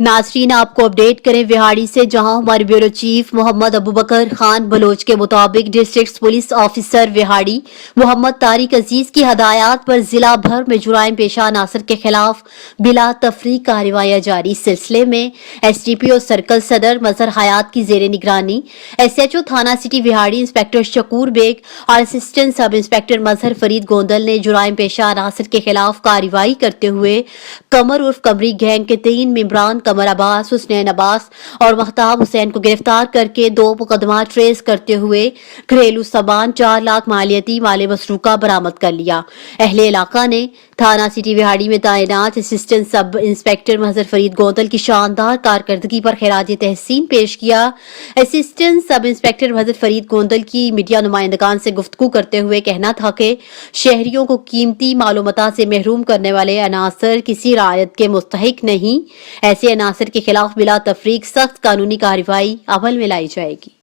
नाजरीन, आपको अपडेट करें विहाड़ी से, जहां हमारे ब्यूरो चीफ मोहम्मद अबूबकर खान बलोच के मुताबिक district police officer Vehari Muhammad Tariq Aziz की हदायत पर जिला भर में जुराइम पेशा अनासर के खिलाफ बिला तफरीक कार्रवाइयां जारी। इस सिलसिले में SDPO सर्कल सदर मजहर हयात की जेर निगरानी SHO थाना सिटी विहाड़ी इंस्पेक्टर शकूर बेग और assistant sub inspector Mazhar Farid Gondal ने जुराइम पेशा अनासर के खिलाफ कार्रवाई करते हुए कमर उर्फ कमरी गैंग के 3 मेंबरान कमर अब्बास, हुसनैन अब्बास और महताब हुसैन को गिरफ्तार करके 2 मुकदमा ट्रेस करते हुए घरेलू सामान 4 लाख मालियती माल मसरूका बरामद कर लिया। अहले इलाका ने थाना सिटी विहाड़ी में तैनात assistant sub inspector Mazhar Farid Gondal की शानदार कारकर्दगी पर खिराज तहसीन पेश किया। Assistant sub inspector Mazhar Farid Gondal की मीडिया नुमाइंदगान से गुफ्तगू करते हुए कहना था कि शहरियों को कीमती मालूमात से महरूम करने वाले अनासर किसी रायत के मुस्तहिक नहीं। ऐसे अनासर के खिलाफ बिला तफरीक सख्त कानूनी कार्रवाई अमल में लाई जाएगी।